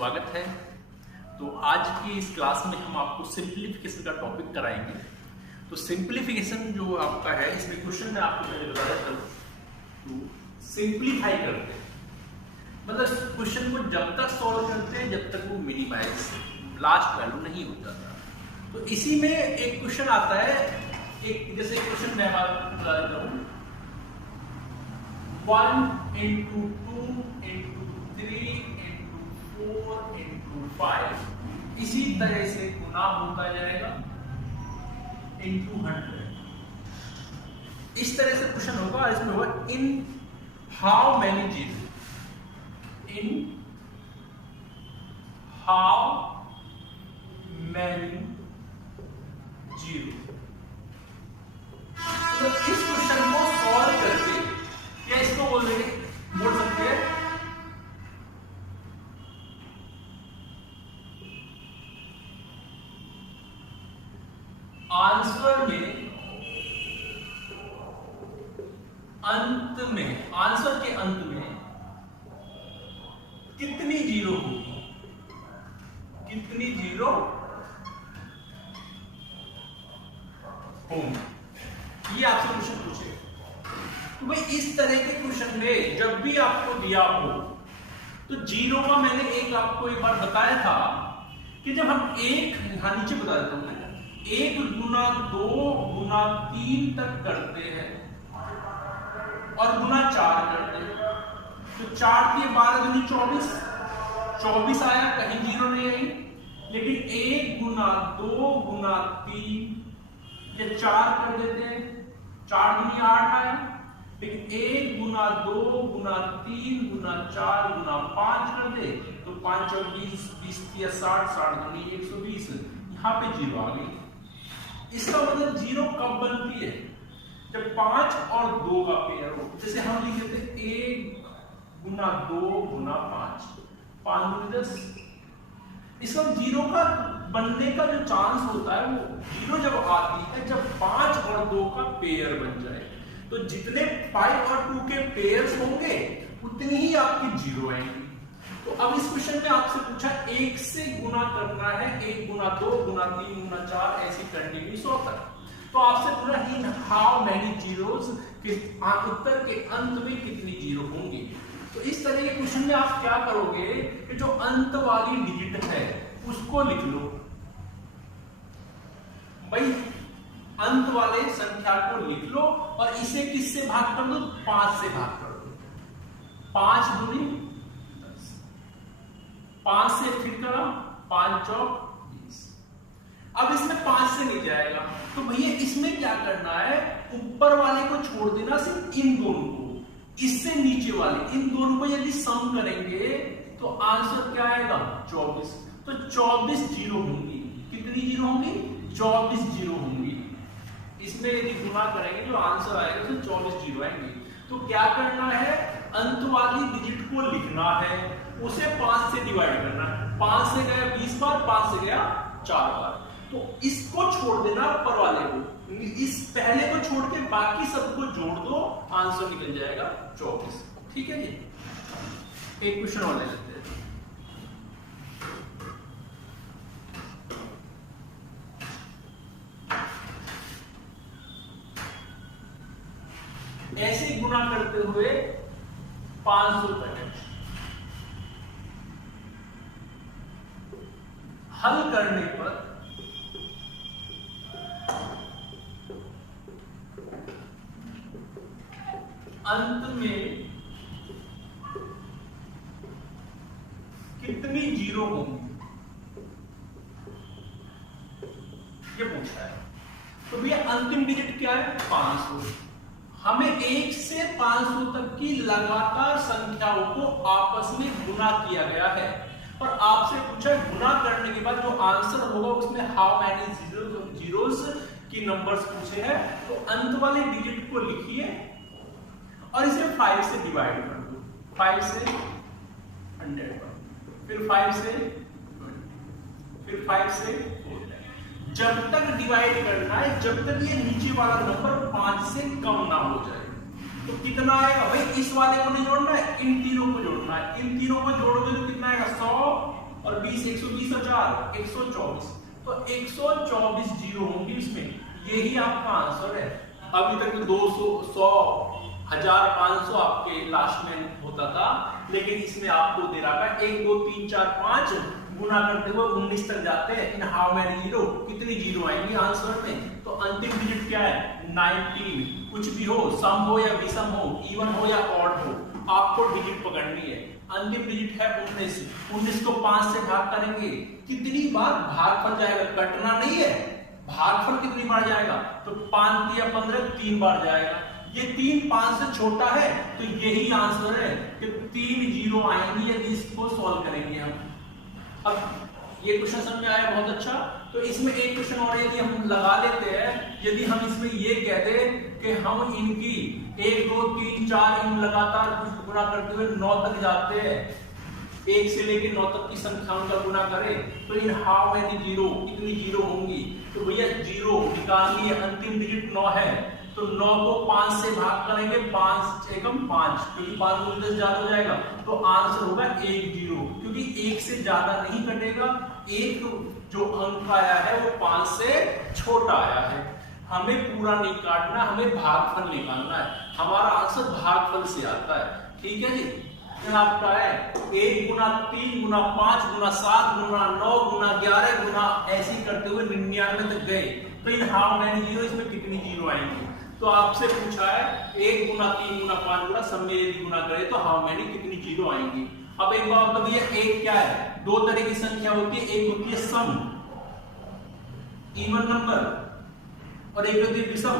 स्वागत है। तो आज की इस क्लास में हम आपको सिंप्लीफिकेशन का टॉपिक कराएंगे। तो सिंप्लीफिकेशन जो आपका है, इसमें क्वेश्चन में आपको पहले बता देता हूं। तो सिंप्लीफाई करते हैं मतलब क्वेश्चन को जब तक सॉल्व करते हैं जब तक वो मिनिमाइज लास्ट वैल्यू नहीं हो जाता। तो इसी में एक क्वेश्चन आता है, एक जैसे क्वेश्चन मैं बता देता हूँ, 1 into 2 into 3 into 4 into 5 इसी तरह से गुना होता जाएगा into 100। इस तरह से क्वेश्चन होगा। इसमें होगा in how many zero, in how many zero. तो इस क्वेश्चन को सॉल्व करके क्या इसको बोल सकते हैं आंसर में आंसर के अंत में कितनी जीरो होगी, कितनी जीरो होंगी, ये आपसे क्वेश्चन पूछे। तो भाई इस तरह के क्वेश्चन में जब भी आपको दिया हो तो जीरो का मैंने आपको एक बार बताया था कि जब हम नीचे बता देता हूं, 1 गुना 2 गुना 3 तक करते हैं और गुना 4 करते हैं तो 4 के 12 दूनी 24 आया, कहीं जीरो नहीं आई। लेकिन 1 गुना 2 गुना 3 ये 4 कर देते हैं, 4 दूनी 8 आया। लेकिन 1 गुना 2 गुना 3 गुना 4 गुना 5 कर दे तो 5 और 20 20 या 60 60 दूनी 120, यहाँ पे जीरो आ गई। इसका मतलब जीरो कब बनती है, जब 5 और 2 का पेयर हो। जैसे हम लिख देते 1 गुना 2 गुना 5, 5 दूनी 10। इसका जीरो का बनने का जो चांस होता है वो जीरो जब आती है जब 5 और 2 का पेयर बन जाए। तो जितने 5 और 2 के पेयर्स होंगे उतनी ही आपकी जीरो आएंगी। तो अब इस क्वेश्चन में आपसे पूछा 1 से गुना करना है, 1 गुना 2 गुना 3 गुना 4 ऐसी कंटिन्यूस होता है। तो आपसे पूछा इन हाउ मैनी जीरोस, उत्तर के अंत में कितनी जीरो होंगी। तो इस तरह के क्वेश्चन में आप क्या करोगे कि जो अंत वाली डिजिट है उसको लिख लो। भाई अंत वाले संख्या को लिख लो और इसे किससे भाग कर दो, 5 से भाग कर दो। 5 दूनी 10, 5 से फिर करा 5 चौक 20। अब इसमें 5 से नहीं जाएगा तो भैया इसमें क्या करना है, ऊपर वाले को छोड़ देना, सिर्फ इन दोनों को, इससे नीचे वाले इन दोनों को यदि सम करेंगे तो आंसर क्या आएगा 24। तो 24 जीरो होंगी। कितनी जीरो होंगी, 24 जीरो होंगी। इसमें यदि गुना करेंगे जो आंसर आएगा तो 24 जीरो आएंगे। तो क्या करना है, अंत वाली डिजिट को लिखना है, उसे 5 से डिवाइड करना है। 5 से गया 20 बार, 5 से गया 4 बार। तो इसको छोड़ देना ऊपर वाले को, इस पहले को छोड़ के बाकी सबको जोड़ दो, आंसर निकल जाएगा 24। ठीक है जी। एक क्वेश्चन और ले लेते हैं। ऐसे ही गुना करते हुए 500 तक हल करने पर अंत में कितनी जीरो होंगी, ये पूछा है। तो भैया अंतिम डिजिट क्या है, 500। हमें 1 से 500 तक की लगातार संख्याओं को आपस में गुना किया गया है और आपसे पूछा गुना करने के बाद जो आंसर होगा उसमें हाउ मैनी जीरोस की नंबर्स पूछे हैं। तो अंत वाले डिजिट को लिखिए और इसे 5 से डिवाइड कर दो, 5 से 100 पर, फिर 5 से 20, फिर 5 से 4। जब तक डिवाइड करना है जब तक ये नीचे वाला नंबर 5 से कम ना हो जाए। तो कितना आएगा भाई, इस वाले को नहीं जोड़ना है, इन तीनों को जोड़ना है। इन तीनों को जोड़ोगे तो कितना आएगा 100 20 120 और 4 124, तो 124 जीरो होंगे इसमें, यही आपका आंसर है। अभी तक तो 200 100 1000 500 आपके लास्ट में होता था, लेकिन इसमें आपको दे रहा है 1 2 3 4 5 गुना करते हुए 19 तक जाते हैं। इन हाउ मैनी जीरो, कितनी जीरो आएंगी आंसर में? तो अंतिम डिजिट क्या है? 19। कुछ भी हो, सम हो या विषम हो, इवन हो या ऑड हो, आपको डिजिट पकड़नी है। अंतिम डिजिट है 19। 19 को 5 से भाग करेंगे, कितनी बार भागफल जाएगा? कटना नहीं है, भागफल कितनी बार जाएगा? तो 5 या 15 3 बार जाएगा। ये 3 5 से छोटा है, तो यही आंसर है कि 3 जीरो आएंगी यदि इसको सॉल्व करेंगे हम। अब ये क्वेश्चन समझ में आया? बहुत अच्छा। तो इसमें एक क्वेश्चन और यदि हम लगा लेते हैं, यदि हम इसमें ये कह दें कि हम इनकी 1 2 3 4 इन लगातार गुना करते हुए 9 तक जाते हैं, 1 से लेकर 9 तक की संख्याओं का गुना करें, तो इन हाउ मैनी जीरो, कितनी जीरो होंगी? तो भैया जीरो निकाल लिए, अंतिम डिजिट 9 है, तो 9 को 5 से भाग करेंगे, 5 एकम 5, क्योंकि 5 को 10 ज्यादा हो जाएगा, तो आंसर होगा 1 जीरो, क्योंकि 1 से ज्यादा नहीं कटेगा। एक जो अंक आया है वो 5 से छोटा आया है। हमें पूरा नहीं काटना, हमें भागफल निकालना है। हमारा आंसर भागफल से आता है। ठीक है जी। फिर आपका है 1 गुना 3 गुना 5 गुना 7 गुना 9 गुना 11 गुना ऐसे करते हुए 99 तक गए, तो इन हाउ मैनी जीरो, इसमें कितनी जीरो आएंगे? तो आपसे पूछा है 1 गुना 3 गुना 5 गुना सब में यदि गुना करें तो हाउ मैनी कितनी जीरो आएंगी? अब एक बात तो भैया, एक क्या है? दो तरह की संख्या होती है, एक होती है सम इवन नंबर और एक होती है विषम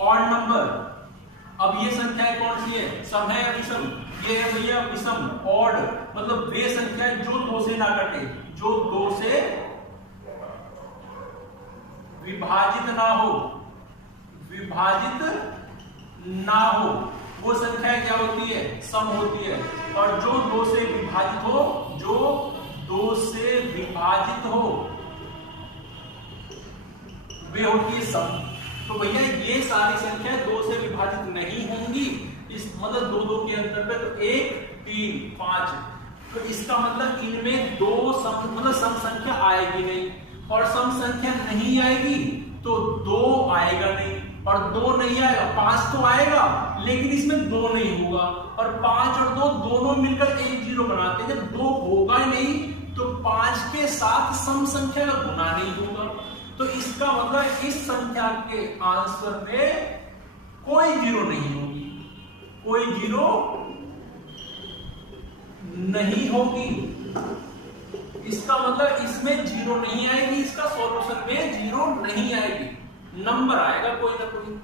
ऑड नंबर। अब ये संख्याएं कौन सी है? सम है या विषम? ये है भैया विषम। ऑड मतलब वे संख्याएं जो 2 से ना कटे, जो 2 से विभाजित ना हो, विभाजित ना हो, वो संख्या क्या होती है? सम होती है। और जो 2 से विभाजित हो, जो 2 से विभाजित हो, वे होती है सम। तो भैया ये सारी संख्या 2 से विभाजित नहीं होंगी, इस मतलब 2 2 के अंतर पे, तो 1 3 5, तो इसका मतलब इनमें 2 सम मतलब सम संख्या आएगी नहीं, और सम संख्या नहीं आएगी तो 2 आएगा नहीं, और 2 नहीं आएगा, 5 तो आएगा लेकिन इसमें 2 नहीं होगा, और 5 और 2 दोनों मिलकर 1 जीरो बनाते हैं। जब 2 होगा नहीं तो 5 के साथ सम संख्या का गुना नहीं होगा, तो इसका मतलब इस संख्या के आंसर में कोई जीरो नहीं होगी, कोई जीरो नहीं होगी। इसका मतलब इसमें जीरो नहीं आएगी, इसका सॉल्यूशन में जीरो नहीं आएगी, नंबर आएगा कोई ना कोई,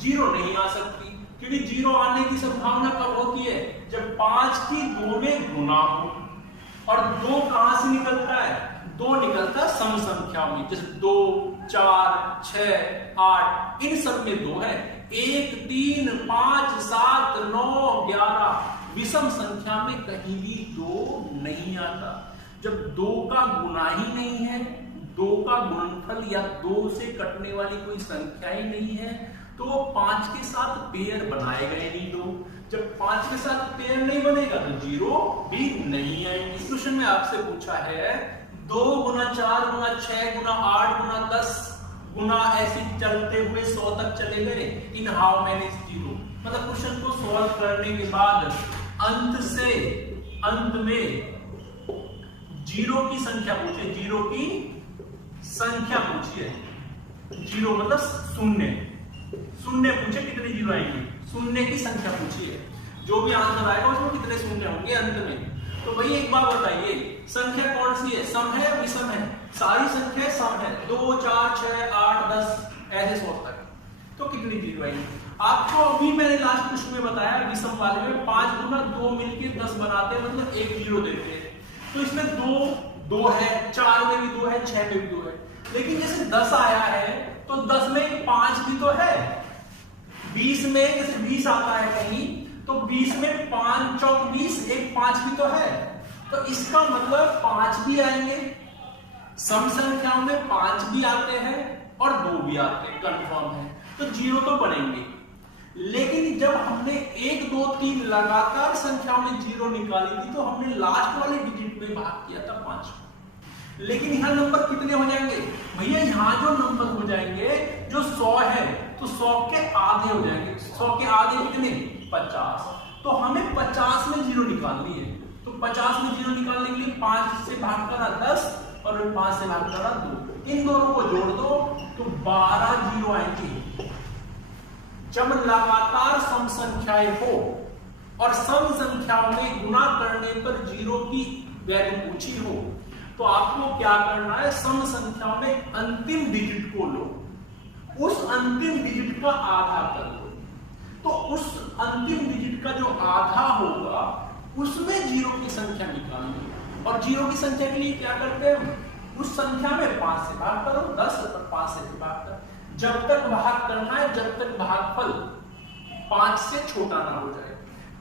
जीरो नहीं आ सकती। क्योंकि जीरो आने की संभावना कब होती है? जब 5 की 2 में गुना हो। और 2 कहां से निकलता है? 2 निकलता है सम संख्याओं में, जैसे 2 4 6 8, इन सब में 2 है। 1 3 5 7 9 11, विषम संख्या में कहीं भी 2 नहीं आता। जब 2 का गुना ही नहीं है, 2 का गुणनफल या 2 से कटने वाली कोई संख्या ही नहीं है, तो वो 5 के साथ पेयर बनाएगा ही नहीं 2। जब 5 के साथ पेयर नहीं बनेगा तो जीरो भी नहीं आएगी। इस क्वेश्चन में आपसे पूछा है 2 गुना 4 गुना 6 गुना 8 गुना 10 गुना ऐसे चलते हुए 100 तक चले गए, इन हाउ मैनी जीरो। मतलब क्वेश्चन को सॉल्व करने के बाद अंत में जीरो की संख्या पूछे, जीरो की संख्या पूछिए। जीरो मतलब शून्य, शून्य पूछे कितने जीरो आएंगे, शून्य की संख्या पूछिए। जो भी आंसर आएगा उसमें कितने शून्य होंगे अंत में। तो भाई एक बात बताइए, संख्या कौन सी है? सम है या विषम है? सारी संख्या सम है, 2 4 6 8 10 ऐसे 100 तक, तो कितनी जीरो आएंगी? आपको अभी मैंने लास्ट क्वेश्चन में बताया विषम वाले में 5 गुना 2 मिलकर 10 बनाते हैं, मतलब 1 जीरो देते हैं। तो इसमें 2 है, 4 में भी 2 है, 6 में भी 2 है। लेकिन जैसे 10 आया है तो 10 में 5 भी तो है। 20 में जैसे 20 आता है कहीं, तो 20 में 5 चौक 20, एक 5 भी तो है। तो इसका मतलब 5 भी आएंगे, सम संख्याओं में 5 भी आते हैं और 2 भी आते हैं, कंफर्म है। तो जीरो तो बनेंगे। लेकिन जब हमने 1 2 3 लगातार संख्याओं में जीरो निकाली थी तो हमने लास्ट वाले डिजिट में भाग किया था 5। लेकिन यहाँ नंबर कितने हो जाएंगे भैया, यहाँ जो नंबर हो जाएंगे जो 100 है तो 100 के आधे हो जाएंगे। 100 के आधे कितने? 50। तो हमें 50 में जीरो निकालनी है। तो 50 में जीरो निकालने के लिए 5 से भाग करा 10 और 5 से भाग करा 2। इन दोनों को जोड़ दो तो 12 जीरो आएंगे। जब लगातार सम संख्याएं हो और सम संख्याओं में गुणा करने पर जीरो की वैल्यू पूछी हो तो आपको क्या करना है, सम संख्याओं में अंतिम डिजिट को लो, उस अंतिम डिजिट का आधा कर दो। तो उस अंतिम डिजिट का जो आधा होगा उसमें जीरो की संख्या निकालनी। और जीरो की संख्या के लिए क्या करते हैं, उस संख्या में 5 से भाग करो, 10 और 5 से भाग करो। जब तक भाग करना है जब तक भागफल 5 से छोटा ना हो जाए।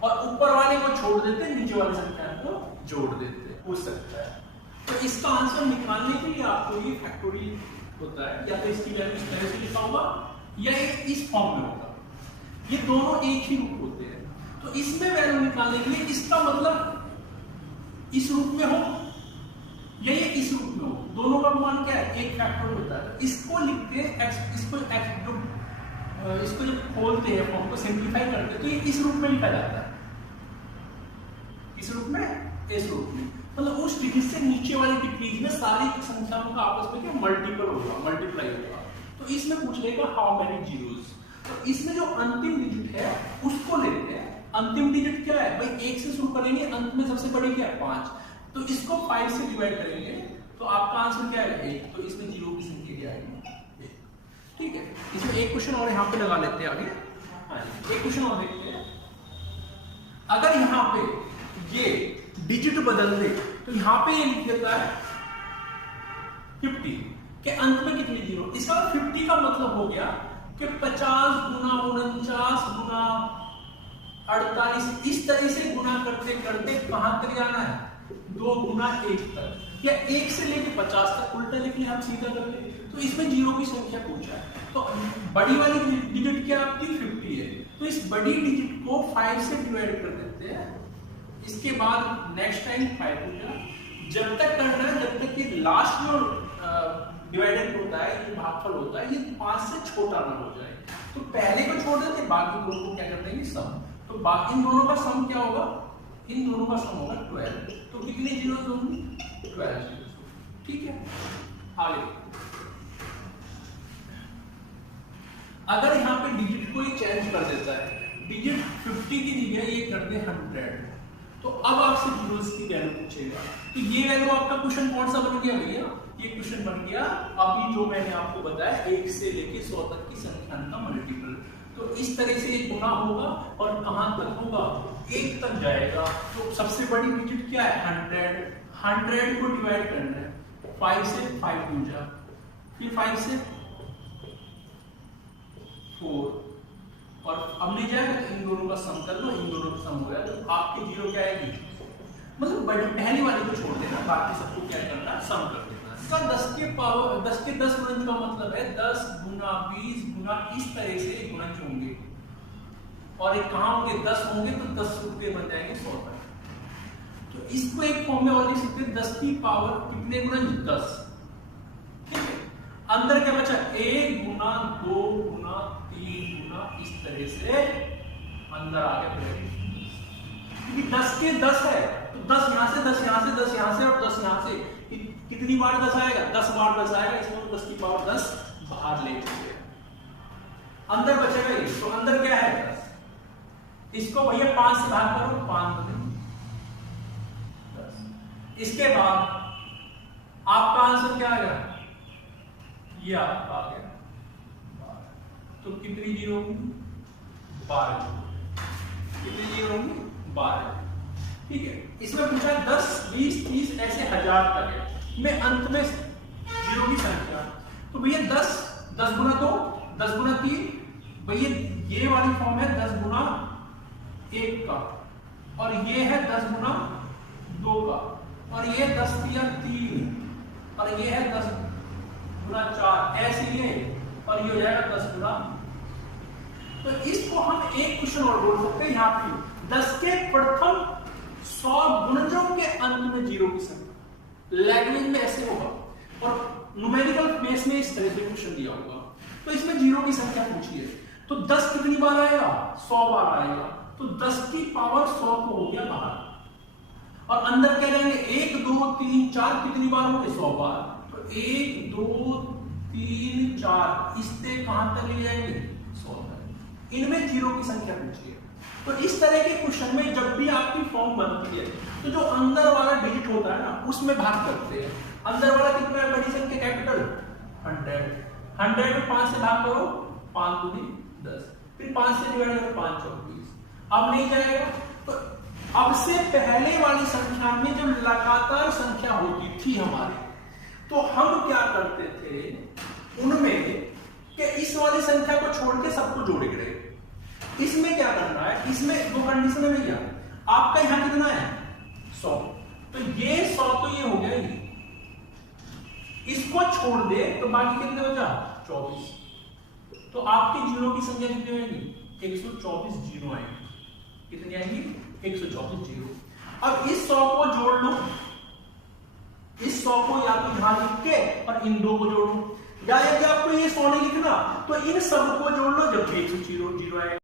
और ऊपर वाले को छोड़ देते, नीचे वाली संख्या को जोड़ देते, हो सकता है। तो इसका आंसर निकालने के लिए आपको ये फैक्टोरियल होता है, या तो इसकी वैल्यू इस तरह से लिखा होगा या इस फॉर्म में होगा। ये दोनों एक ही रूप होते हैं। तो इसमें वैल्यू निकालने के लिए इसका मतलब इस रूप में हो या ये इस रूप में हो, दोनों का मान क्या है, एक फैक्टर होता है। तो इसको लिखते हैं इसको जब खोलते हैं फॉर्म को सिंप्लीफाई करते हैं तो ये इस रूप में लिखा जाता है, इस रूप में, इस रूप में। मतलब उस डिजिट से नीचे वाली डिक्रीज में सारी संख्याओं का आपस में क्या मल्टीपल होगा, मल्टीप्लाई होगा। तो इसमें पूछ लेगा हाउ मेनी जीरोस। तो इसमें जो अंतिम डिजिट है उसको लेते हैं। अंतिम डिजिट क्या है भाई, 1 से शुरू करेंगे, अंत में सबसे बड़ी क्या है 5। तो इसको 5 से डिवाइड करेंगे तो आपका आंसर क्या है 1। तो इसमें जीरो की संख्या क्या आएगी 1। ठीक है, इसमें एक क्वेश्चन और यहाँ पे लगा लेते हैं आगे। हाँ, एक क्वेश्चन और देखते हैं। अगर यहाँ पे ये डिजिट बदल दे तो यहाँ पे ये लिख देता है 50 के अंत में कितनी जीरो। इसका 50 का मतलब हो गया कि 50 गुना 49 गुना 48 इस तरह से गुना करते करते कहां तक जाना है, 2 गुना 1 तक, या 1 से लेके 50 तक उल्टा लिख लिया हम सीधा कर ले। तो इसमें जीरो की संख्या पूछा है। तो बड़ी वाली डिजिट क्या आपकी 50 है। तो इस बड़ी डिजिट को 5 से डिवाइड कर देते हैं। इसके बाद नेक्स्ट टाइम 5 हो जाए। जब तक करना है जब तक कि लास्ट जो डिवाइडेड होता है, ये भागफल होता है, ये 5 से छोटा ना हो जाए। तो पहले को छोड़ देते, बाकी दोनों को क्या कर देंगे सम। तो बाकी इन दोनों का सम क्या होगा, इन दोनों का सम होगा 12। तो कितने जीरोस होंगे 12 जीरोस। ठीक है, आगे अगर यहाँ पे डिजिट को ही चेंज कर देता है, डिजिट 50 की जगह ये कर दे 100, तो अब आपसे जीरोस की वैल्यू पूछेगा। तो ये वैल्यू आपका क्वेश्चन कौन सा बन गया भैया, ये क्वेश्चन बन गया अभी जो मैंने आपको बताया 1 से लेके 100 तक की संख्या का मल्टीपल। तो इस तरह से गुना होगा और कहां तक होगा 1 तक जाएगा। तो सबसे बड़ी डिजिट क्या है 100 को डिवाइड करना है, 5 से 5 हो जा, फिर 5 से 4 और अब नहीं जाएगा तो इन दोनों का सम कर लो, इन दोनों का सम हो गया तो आपकी जीरो क्या आएगी, मतलब पहली वाली को छोड़ देना, बाकी सबको क्या करना सम कर देना। 10 के 10 गुणज का मतलब है 10 गुना 20 गुना इस तरह से गुणज होंगे और एक कहां होंगे 10 होंगे तो 10 रुपए बन जाएंगे 100 तक। तो इसको एक फॉर्म में और लिख सकते हैं 10 की पावर कितने गुणज 10। ठीक है, अंदर क्या बचा 1 गुना 2 गुना 3 गुना इस तरह से अंदर आ गया। क्योंकि 10 के 10 है तो 10 यहां से 10 यहां से 10 यहां से और 10 यहां से, कितनी बार 10 आएगा 10 बार 10 आएगा। इसमें 10 की पावर 10 बाहर ले जाएंगे, अंदर बचेगा ये। तो अंदर क्या है 10, इसको भैया 5 से भाग करो 5 10। इसके बाद आपका आंसर क्या आएगा, ये आपका आ गया 12। तो कितनी जीरो होंगी 12, कितनी जीरो होंगी 12। ठीक है, इसमें पूछा 10 20 30 ऐसे 1000 तक है, में अंत में जीरो की संख्या। तो भैया 10 गुना 2 10 गुना 3, भैया ये वाली फॉर्म है 10 गुना 1 का, और ये है 10 गुना 2 का, और ये 10 या 3, और ये है 10 गुना 4 ऐसे ये, और ये हो जाएगा 10 गुना तो इसको हम एक क्वेश्चन और बोल सकते हैं, यहाँ पे 10 के प्रथम 100 गुणजों के अंत में 0 की संख्या। लैंग्वेज में ऐसे होगा और न्यूमेरिकल बेस में इस तरह से क्वेश्चन दिया होगा। तो इसमें 0 की संख्या पूछी है, तो 10 कितनी बार आएगा? 100 बार आएगा। तो 10 की पावर 100 को हो गया बाहर, और अंदर क्या रहेंगे? 1 2 3 4 कितनी बार होंगे? 100 बार। तो 1 2 3 4 इससे कहां तक ले जाएंगे? 100 तक। इनमें 0 की संख्या पूछी है। तो इस तरह के क्वेश्चन में जब भी आपकी फॉर्म बनती है तो जो अंदर वाला डिजिट होता है ना उसमें भाग करते हैं। अंदर वाला कितना है? बड़ी संख्या कैपिटल 100। 100 में 5 से भाग करो, 5 दूनी 10, फिर 5 से डिवाइड करो, 5 चौक 20। अब नहीं जाएगा। तो अब से पहले वाली संख्या में जब लगातार संख्या होती थी हमारी, तो हम क्या करते थे उनमें कि इस वाली संख्या को छोड़ के सबको जोड़ेंगे। इसमें क्या करना है? इसमें दो कंडीशन है भैया। आपका यहां कितना है? 100। तो ये 100 तो ये हो गया ही, इसको छोड़ दे तो बाकी कितने बचा? 24। तो आपकी जीरो की संख्या कितनी आएगी? 124 जीरो आएंगी। कितनी आएंगी? 124 जीरो। अब इस 100 को जोड़ लो, इस 100 को या तो यहां लिख के और इन दो को जोड़ लो, या यदि आपको ये 100 नहीं लिखना तो इन सब को जोड़ लो, जब भी 100 जीरो आएगा।